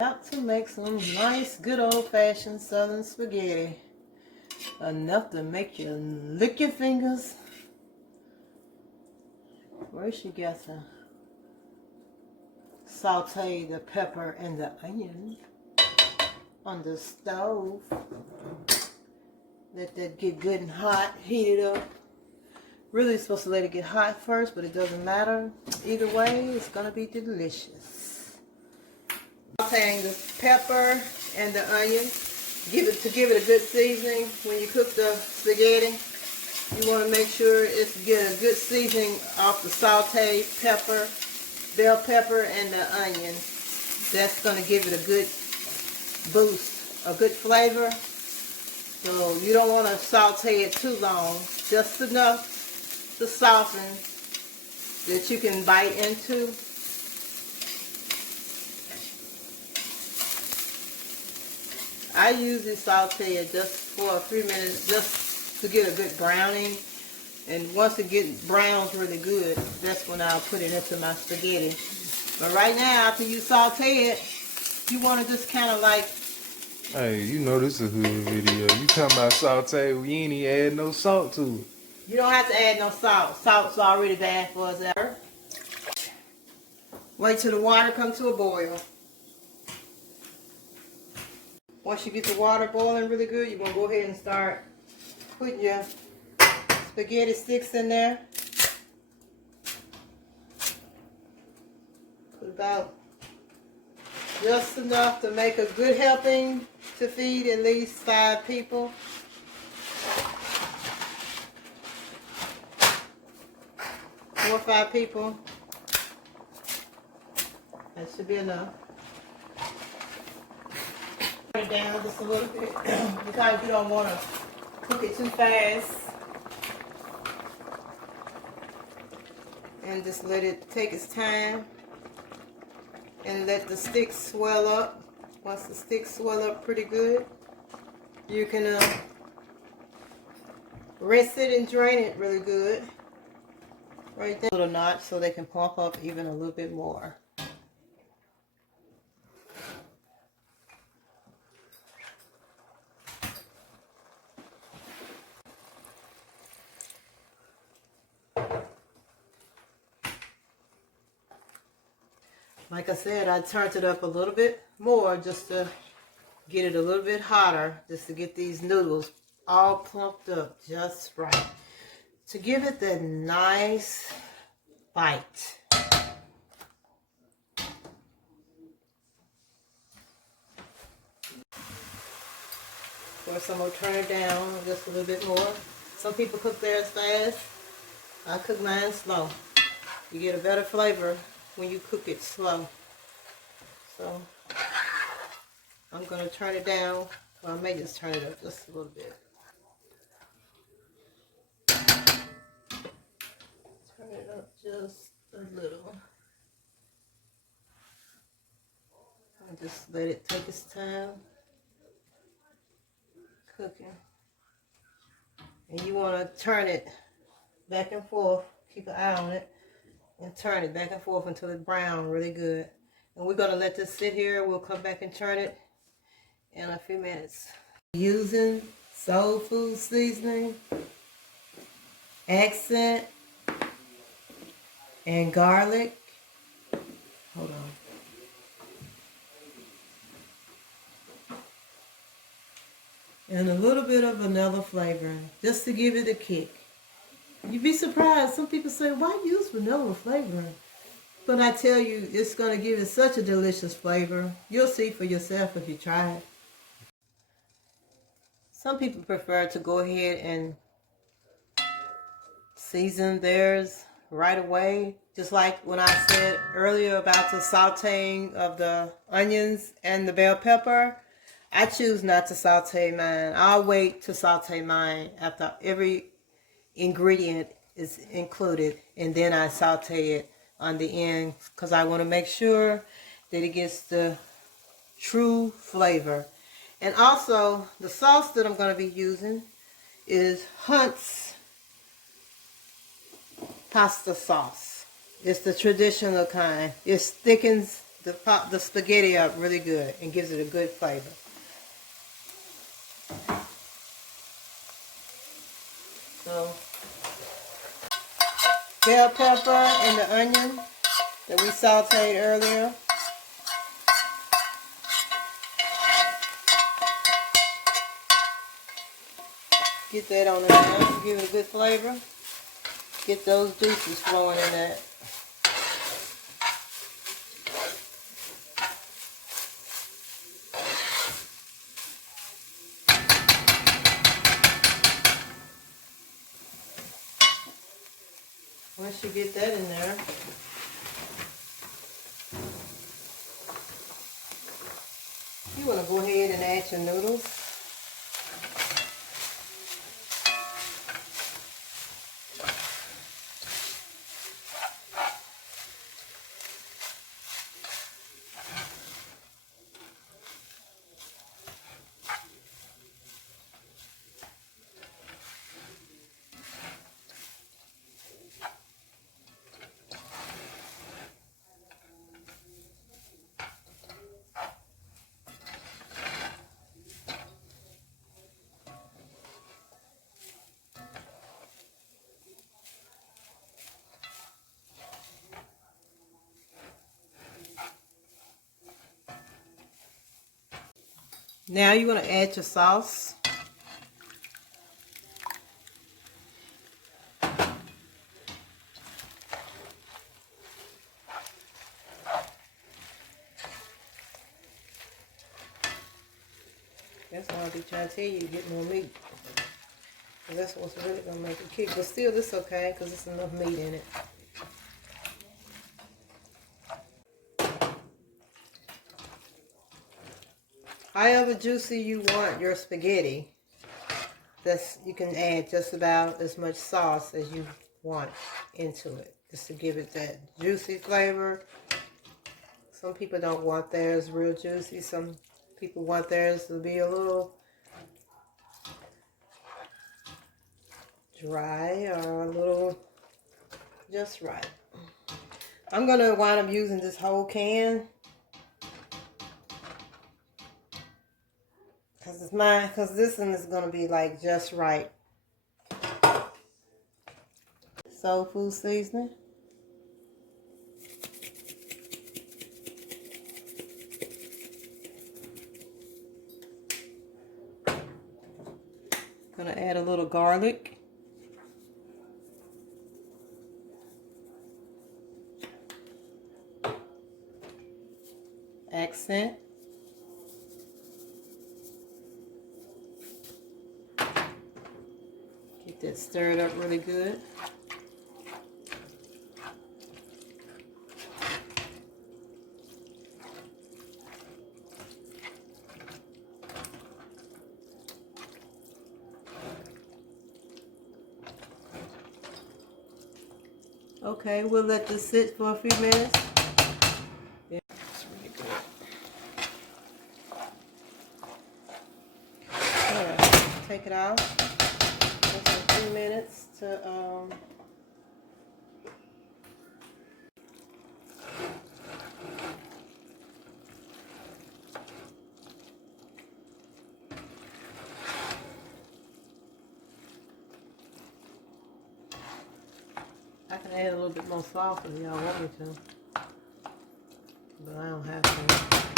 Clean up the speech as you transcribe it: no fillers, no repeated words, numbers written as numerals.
About to make some nice, good old-fashioned southern spaghetti. Enough to make you lick your fingers. Where's she guessing? Saute the pepper and the onion on the stove. Let that get good and hot. Heat it up. Really supposed to let it get hot first, but it doesn't matter. Either way, it's gonna be delicious. Sauteing the pepper and the onion. Give it a good seasoning. When you cook the spaghetti, you want to make sure it's getting a good seasoning off the sauteed pepper, bell pepper, and the onion. That's going to give it a good boost, a good flavor. So you don't want to saute it too long, just enough to soften that you can bite into. I usually saute it just for a few minutes, just to get a good browning. And once it gets browns really good, that's when I'll put it into my spaghetti. But right now, after you saute it, you want to just kind of like... Hey, you know this is a hood video. You talking about saute, we ain't even add no salt to it. You don't have to add no salt. Salt's already bad for us. Wait till the water comes to a boil. Once you get the water boiling really good, you're going to go ahead and start putting your spaghetti sticks in there. Put about just enough to make a good helping to feed at least 5 people. Four or 5 people. That should be enough. It down just a little bit because you don't want to cook it too fast, and just let it take its time and let the sticks swell up. Once the sticks swell up pretty good, you can rinse it and drain it really good right there. Little notch so they can pump up even a little bit more. Like I said, I turned it up a little bit more just to get it a little bit hotter, just to get these noodles all plumped up just right. To give it that nice bite. Of course, I'm going to turn it down just a little bit more. Some people cook theirs fast. I cook mine slow. You get a better flavor when you cook it slow. So I'm going to turn it down. Well, I may just turn it up just a little bit. Turn it up just a little. And just let it take its time cooking. And you want to turn it back and forth. Keep an eye on it. And turn it back and forth until it's brown really good. And we're going to let this sit here. We'll come back and turn it in a few minutes. Using soul food seasoning, accent, and garlic. Hold on. And a little bit of vanilla flavoring, just to give it a kick. You'd be surprised. Some people say, why use vanilla flavoring? But I tell you, it's going to give it such a delicious flavor. You'll see for yourself if you try it. Some people prefer to go ahead and season theirs right away. Just like when I said earlier about the sauteing of the onions and the bell pepper. I choose not to saute mine. I'll wait to saute mine after every ingredient is included, and then I saute it on the end because I want to make sure that it gets the true flavor. And also the sauce that I'm going to be using is Hunt's pasta sauce. It's the traditional kind. It thickens the spaghetti up really good and gives it a good flavor. So, bell pepper and the onion that we sauteed earlier. Get that on there, give it a good flavor. Get those juices flowing in that. Once you get that in there, you want to go ahead and add your noodles. Now you're going to add your sauce. That's why I be trying to tell you to get more meat. That's what's really going to make it kick. But still, this okay because there's enough meat in it. However juicy you want your spaghetti, you can add just about as much sauce as you want into it, just to give it that juicy flavor. Some people don't want theirs real juicy. Some people want theirs to be a little dry or a little just right. I'm going to wind up using this whole can. Because this one is going to be like just right. Soul food seasoning. Gonna add a little garlic. Accent. Get that stirred up really good. Okay, we'll let this sit for a few minutes. Yeah, it's really good. Alright, take it out. Just a few minutes to I can add a little bit more sauce if y'all want me to, but I don't have to.